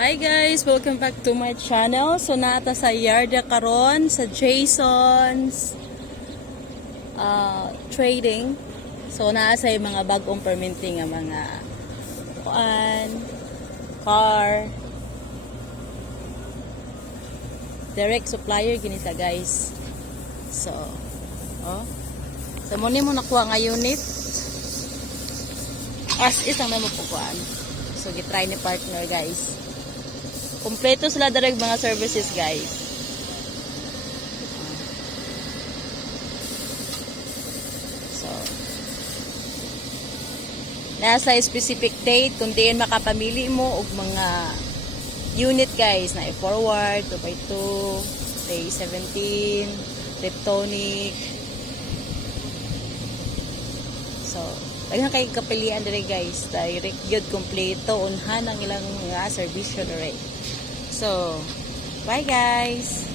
Hi guys! Welcome back to my channel. So naata sa Yarda karon sa Jason's Trading. So naa sa mga bagong permitting nga mga car direct supplier gini ta guys. So so mo ni mo nakuha nga unit as is ang namo pukuan. So gitry ni partner guys. Kompleto sila direct mga services guys. So nasa specific date kung diin makapamili mo og mga unit guys na i-forward 2x2, day 17, Triptonic. So daghan kay kapilian dire guys, direct gyud kompleto unhan ang ilang mga serbisyo dire. So bye guys.